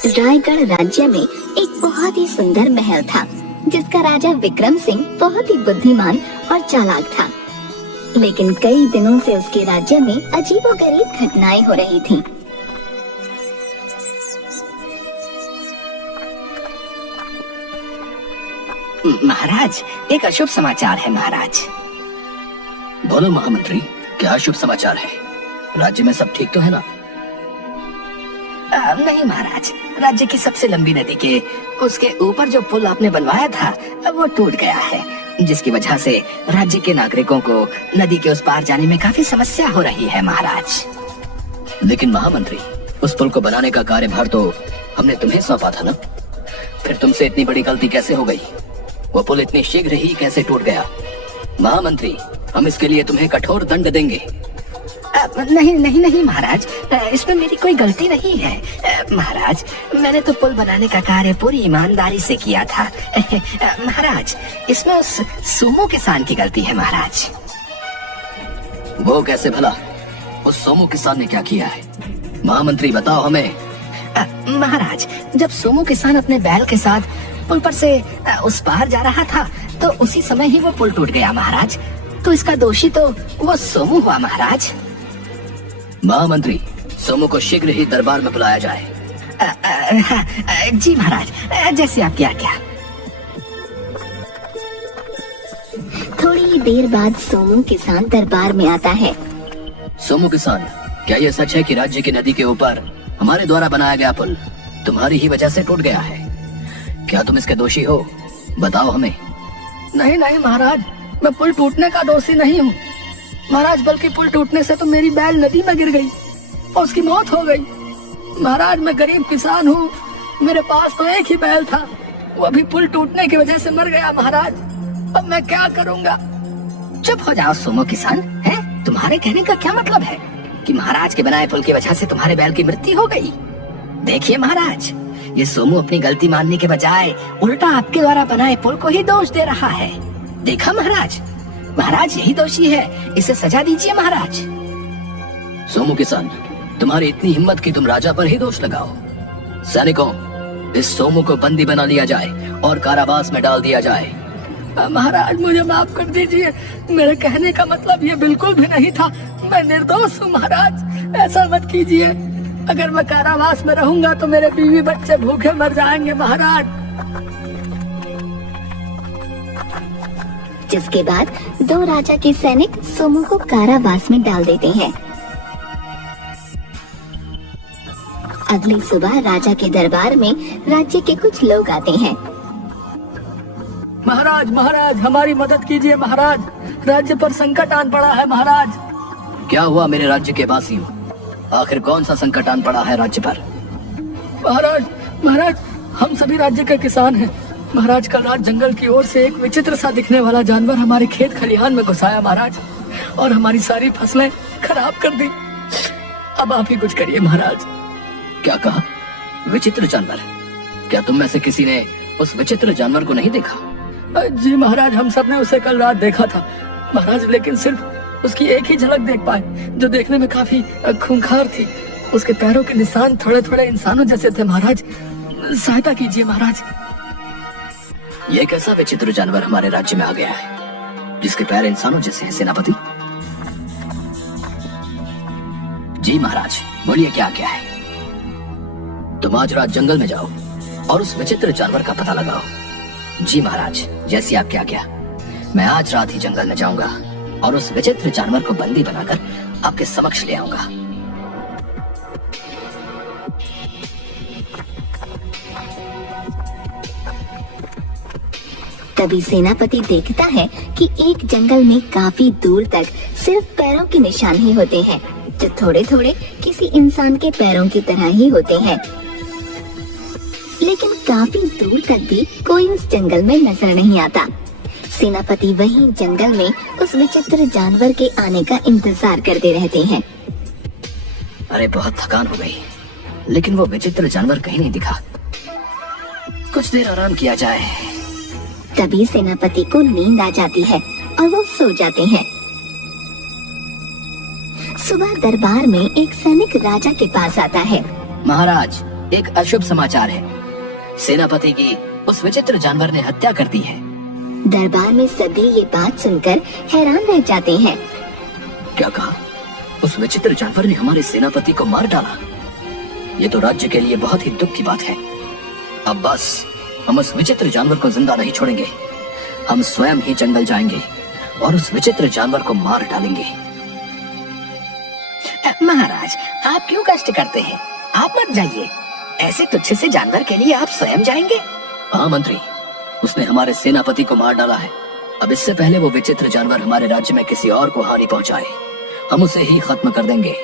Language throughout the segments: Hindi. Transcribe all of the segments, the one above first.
रायगढ़ राज्य में एक बहुत ही सुंदर महल था, जिसका राजा विक्रम सिंह बहुत ही बुद्धिमान और चालाक था। लेकिन कई दिनों से उसके राज्य में अजीबोगरीब घटनाएं हो रही थीं। महाराज, एक अशुभ समाचार है महाराज। बोलो महामंत्री, क्या शुभ समाचार है? राज्य में सब ठीक तो है ना? नहीं महाराज, राज्य की सबसे लंबी नदी के उसके ऊपर जो पुल आपने बनवाया था वो टूट गया है, जिसकी वजह से राज्य के नागरिकों को नदी के उस पार जाने में काफी समस्या हो रही है महाराज। लेकिन महामंत्री, उस पुल को बनाने का कार्यभार तो हमने तुम्हें सौंपा था ना? फिर तुमसे इतनी बड़ी गलती कैसे हो गई? वो पुल इतनी शीघ्र ही कैसे टूट गया? महामंत्री, हम इसके लिए तुम्हें कठोर दंड देंगे। नहीं नहीं नहीं महाराज, इसमें मेरी कोई गलती नहीं है महाराज। मैंने तो पुल बनाने का कार्य पूरी ईमानदारी से किया था महाराज। इसमें उस सोमू किसान की गलती है महाराज। वो कैसे भला? उस सोमू किसान ने क्या किया है? महामंत्री बताओ हमें। महाराज, जब सोमू किसान अपने बैल के साथ पुल पर से उस पार जा रहा था तो उसी समय ही वो पुल टूट गया महाराज। तो इसका दोषी तो वो सोमू हुआ महाराज। महामंत्री, सोमू को शीघ्र ही दरबार में बुलाया जाए। जी महाराज, जैसे आपकी आज्ञा। थोड़ी ही देर बाद सोमू किसान दरबार में आता है। सोमू किसान, क्या ये सच है कि राज्य की नदी के ऊपर हमारे द्वारा बनाया गया पुल तुम्हारी ही वजह से टूट गया है? क्या तुम इसके दोषी हो? बताओ हमें। नहीं नहीं महाराज, मैं पुल टूटने का दोषी नहीं हूँ महाराज, बल्कि पुल टूटने से तो मेरी बैल नदी में गिर गई और उसकी मौत हो गई। महाराज, मैं गरीब किसान हूँ, मेरे पास तो एक ही बैल था, वो भी पुल टूटने की वजह से मर गया महाराज। अब मैं क्या करूँगा? चुप हो जाओ सोमू किसान। है तुम्हारे कहने का क्या मतलब है कि महाराज के बनाए पुल की वजह से तुम्हारे बैल की मृत्यु हो गई? देखिए महाराज, ये सोमू अपनी गलती मानने के बजाय उल्टा आपके द्वारा बनाए पुल को ही दोष दे रहा है। देखा महाराज, महाराज यही दोषी है, इसे सजा दीजिए महाराज। सोमू किसान, तुम्हारी इतनी हिम्मत कि तुम राजा पर ही दोष लगाओ। सैनिकों, इस सोमू को बंदी बना लिया जाए और कारावास में डाल दिया जाए। महाराज, मुझे माफ कर दीजिए, मेरे कहने का मतलब ये बिल्कुल भी नहीं था। मैं निर्दोष हूँ महाराज, ऐसा मत कीजिए। अगर मैं कारावास में रहूंगा तो मेरे बीवी बच्चे भूखे मर जाएंगे महाराज। जिसके बाद दो राजा के सैनिक सोमू को कारावास में डाल देते हैं। अगली सुबह राजा के दरबार में राज्य के कुछ लोग आते हैं। महाराज महाराज, हमारी मदद कीजिए महाराज, राज्य पर संकट आन पड़ा है महाराज। क्या हुआ मेरे राज्य के वासियों? आखिर कौन सा संकट आन पड़ा है राज्य पर? महाराज, हम सभी राज्य के किसान हैं महाराज। कल रात जंगल की ओर से एक विचित्र सा दिखने वाला जानवर हमारे खेत खलिहान में घुस आया महाराज, और हमारी सारी फसलें खराब कर दी। अब आप ही कुछ करिए महाराज। क्या कहा? विचित्र जानवर? क्या तुम में से किसी ने उस विचित्र जानवर को नहीं देखा? जी महाराज, हम सब ने उसे कल रात देखा था महाराज, लेकिन सिर्फ उसकी एक ही झलक देख पाए, जो देखने में काफी खूंखार थी। उसके पैरों के निशान थोड़े थोड़े इंसानों जैसे थे महाराज, सहायता कीजिए महाराज। ये कैसा विचित्र जानवर हमारे राज्य में आ गया है जिसके पैर इंसानों जैसे हैं सेनापति? जी महाराज, बोलिए क्या क्या है? तुम आज रात जंगल में जाओ और उस विचित्र जानवर का पता लगाओ। जी महाराज, जैसी आपकी आज्ञा। मैं आज रात ही जंगल में जाऊंगा और उस विचित्र जानवर को बंदी बनाकर आपके समक्ष ले आऊंगा। तभी सेनापति देखता है कि एक जंगल में काफी दूर तक सिर्फ पैरों के निशान ही होते हैं, जो थोड़े थोड़े किसी इंसान के पैरों की तरह ही होते हैं। लेकिन काफी दूर तक भी कोई उस जंगल में नजर नहीं आता। सेनापति वहीं जंगल में उस विचित्र जानवर के आने का इंतजार करते रहते हैं। अरे बहुत थकान हो गई, लेकिन वो विचित्र जानवर कहीं नहीं दिखा। कुछ देर आराम किया जाए। तभी सेनापति को नींद आ जाती है और वो सो जाते हैं। सुबह दरबार में एक सैनिक राजा के पास आता है। महाराज, एक अशुभ समाचार है। सेनापति की उस विचित्र जानवर ने हत्या कर दी है। दरबार में सभी ये बात सुनकर हैरान रह जाते हैं। क्या कहा? उस विचित्र जानवर ने हमारे सेनापति को मार डाला। ये तो राज्य के लिए बहुत ही दुख की बात है। अब बस हम उस विचित्र जानवर को जिंदा नहीं छोड़ेंगे। हम स्वयं ही जंगल जाएंगे और उस विचित्र जानवर को मार डालेंगे। महाराज, आप क्यों कष्ट करते हैं? आप मत जाइए। ऐसे तुच्छ से जानवर के लिए आप स्वयं जाएंगे? हाँ मंत्री, उसने हमारे सेनापति को मार डाला है। अब इससे पहले वो विचित्र जानवर हमारे राज्य में किसी और को हानि पहुंचाए, हम उसे ही खत्म कर देंगे।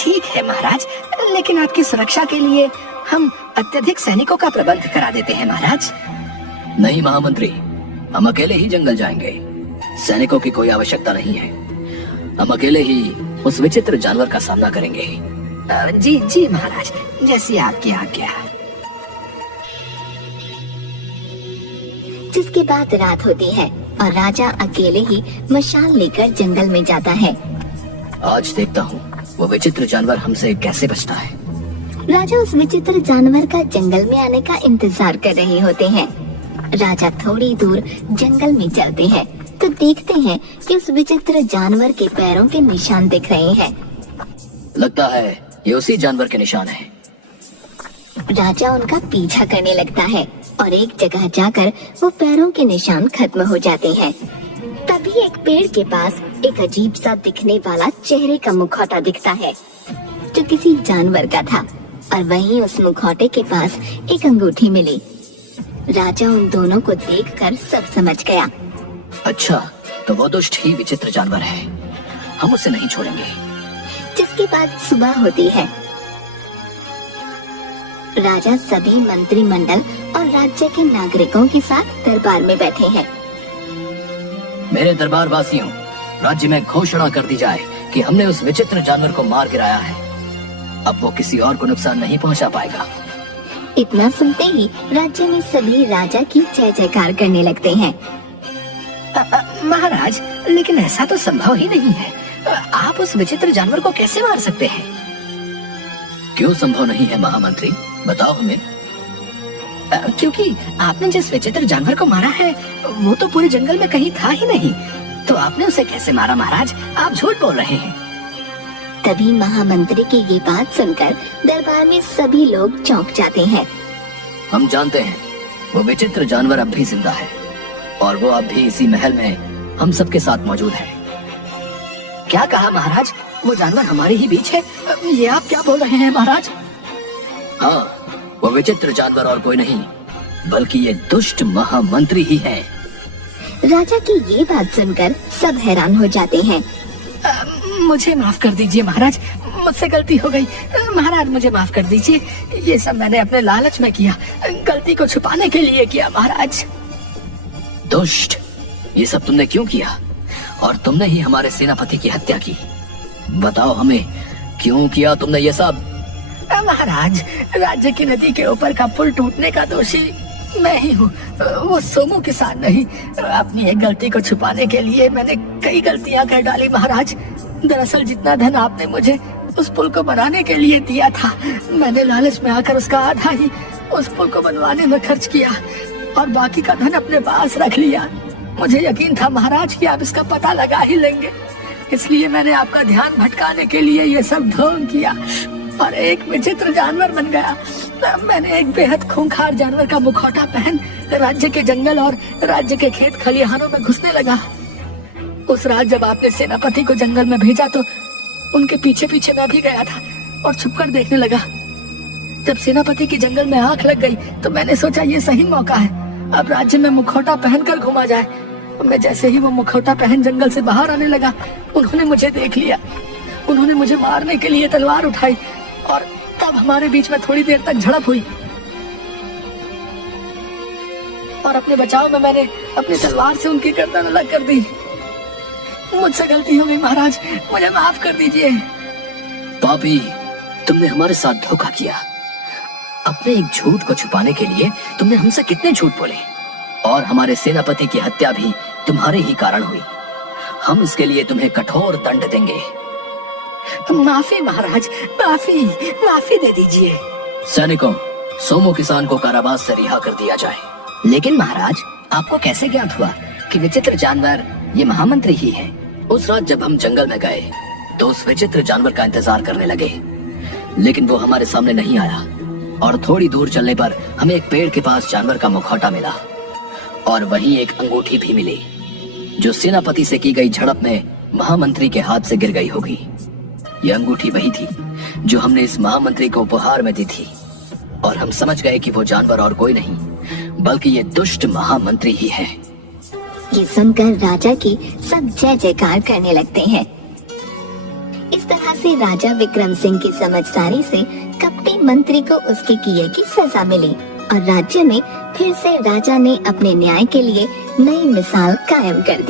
ठीक है महाराज, लेकिन आपकी सुरक्षा के लिए हम अत्यधिक सैनिकों का प्रबंध करा देते हैं महाराज। नहीं महामंत्री, हम अकेले ही जंगल जाएंगे। सैनिकों की कोई आवश्यकता नहीं है। हम अकेले ही उस विचित्र जानवर का सामना करेंगे। जी जी महाराज, जैसी आपकी आज्ञा। जिसके बाद रात होती है और राजा अकेले ही मशाल लेकर जंगल में जाता है। आज देखता हूँ वो विचित्र जानवर हमसे कैसे बचता है। राजा उस विचित्र जानवर का जंगल में आने का इंतजार कर रहे होते हैं। राजा थोड़ी दूर जंगल में चलते हैं तो देखते हैं कि उस विचित्र जानवर के पैरों के निशान दिख रहे हैं। लगता है ये उसी जानवर के निशान है। राजा उनका पीछा करने लगता है और एक जगह जाकर वो पैरों के निशान खत्म हो जाते हैं। तभी एक पेड़ के पास एक अजीब सा दिखने वाला चेहरे का मुखौटा दिखता है जो किसी जानवर का था, और वहीं उस मुखौटे के पास एक अंगूठी मिली। राजा उन दोनों को देखकर सब समझ गया। अच्छा, तो वो दुष्ट ही विचित्र जानवर है। हम उसे नहीं छोड़ेंगे। जिसके बाद सुबह होती है। राजा सभी मंत्रिमंडल और राज्य के नागरिकों के साथ दरबार में बैठे हैं। मेरे दरबार वासियों, राज्य में घोषणा कर दी जाए कि हमने उस विचित्र जानवर को मार गिराया है। अब वो किसी और को नुकसान नहीं पहुंचा पाएगा। इतना सुनते ही राज्य में सभी राजा की जय जयकार करने लगते हैं। महाराज, लेकिन ऐसा तो संभव ही नहीं है। आप उस विचित्र जानवर को कैसे मार सकते हैं? क्यों संभव नहीं है महामंत्री, बताओ हमें। क्योंकि आपने जिस विचित्र जानवर को मारा है वो तो पूरे जंगल में कहीं था ही नहीं, तो आपने उसे कैसे मारा महाराज? आप झूठ बोल रहे हैं। तभी महामंत्री की ये बात सुनकर दरबार में सभी लोग चौंक जाते हैं। हम जानते हैं वो विचित्र जानवर अब भी जिंदा है और वो अब भी इसी महल में हम सबके साथ मौजूद है। क्या कहा महाराज? वो जानवर हमारे ही बीच है? ये आप क्या बोल रहे हैं महाराज? हाँ, वो विचित्र जानवर और कोई नहीं बल्कि ये दुष्ट महामंत्री ही हैं। राजा की ये बात सुनकर सब हैरान हो जाते हैं। मुझे माफ कर दीजिए महाराज, मुझसे गलती हो गई। महाराज मुझे माफ कर दीजिए, ये सब मैंने अपने लालच में किया, गलती को छुपाने के लिए किया महाराज। दुष्ट, ये सब तुमने क्यों किया? और तुमने ही हमारे सेनापति की हत्या की। बताओ हमें, क्यों किया तुमने ये सब? महाराज, राज्य की नदी के ऊपर का पुल टूटने का दोषी मैं ही हूँ, वो सोमू किसान नहीं। अपनी एक गलती को छुपाने के लिए मैंने कई गलतियां कर डाली महाराज। दरअसल जितना धन आपने मुझे उस पुल को बनाने के लिए दिया था, मैंने लालच में आकर उसका आधा ही उस पुल को बनवाने में खर्च किया और बाकी का धन अपने पास रख लिया। मुझे यकीन था महाराज कि आप इसका पता लगा ही लेंगे, इसलिए मैंने आपका ध्यान भटकाने के लिए ये सब ढोंग किया और एक विचित्र जानवर बन गया। मैंने एक बेहद खूंखार जानवर का मुखौटा पहन राज्य के जंगल और राज्य के खेत खलिहानों में घुसने लगा। उस रात जब आपने सेनापति को जंगल में भेजा तो उनके पीछे पीछे मैं भी गया था और छुपकर देखने लगा। जब सेनापति की जंगल में आंख लग गई तो मैंने सोचा ये सही मौका है, अब राज्य में मुखौटा पहनकर घुमा जाए। मैं जैसे ही वो मुखौटा पहन जंगल से बाहर आने लगा, उन्होंने मुझे देख लिया। उन्होंने मुझे मारने के लिए तलवार उठाई और तब हमारे बीच में थोड़ी देर तक झड़प हुई और अपने बचाव में मैंने अपनी तलवार से उनकी गर्दन अलग कर दी। मुझसे गलती हो गई महाराज, मुझे माफ कर दीजिए। पापी, तुमने हमारे साथ धोखा किया। अपने एक झूठ को छुपाने के लिए तुमने हमसे कितने झूठ बोले और हमारे सेनापति की हत्या भी तुम्हारे ही कारण हुई। हम इसके लिए तुम्हें कठोर दंड देंगे। माफी महाराज, माफी दे दीजिए। सैनिकों, सोमो किसान को कारावास से रिहा कर दिया जाए। लेकिन महाराज, आपको कैसे ज्ञात हुआ कि विचित्र जानवर ये महामंत्री ही है? उस रात जब हम जंगल में गए तो उस विचित्र जानवर का इंतजार करने लगे, लेकिन वो हमारे सामने नहीं आया। और थोड़ी दूर चलने पर हमें एक पेड़ के पास जानवर का मुखौटा मिला और वहीं एक अंगूठी भी मिली, जो सेनापति से की गई झड़प में महामंत्री के हाथ से गिर गई होगी। यह अंगूठी वही थी जो हमने इस महामंत्री को उपहार में दी थी, और हम समझ गए कि वो जानवर और कोई नहीं बल्कि ये दुष्ट महामंत्री ही है। ये सुनकर राजा की सब जय जयकार करने लगते हैं। इस तरह से राजा विक्रम सिंह की समझदारी से कपटी मंत्री को उसके किए की सजा मिली और राज्य में फिर से राजा ने अपने न्याय के लिए नई मिसाल कायम कर दी।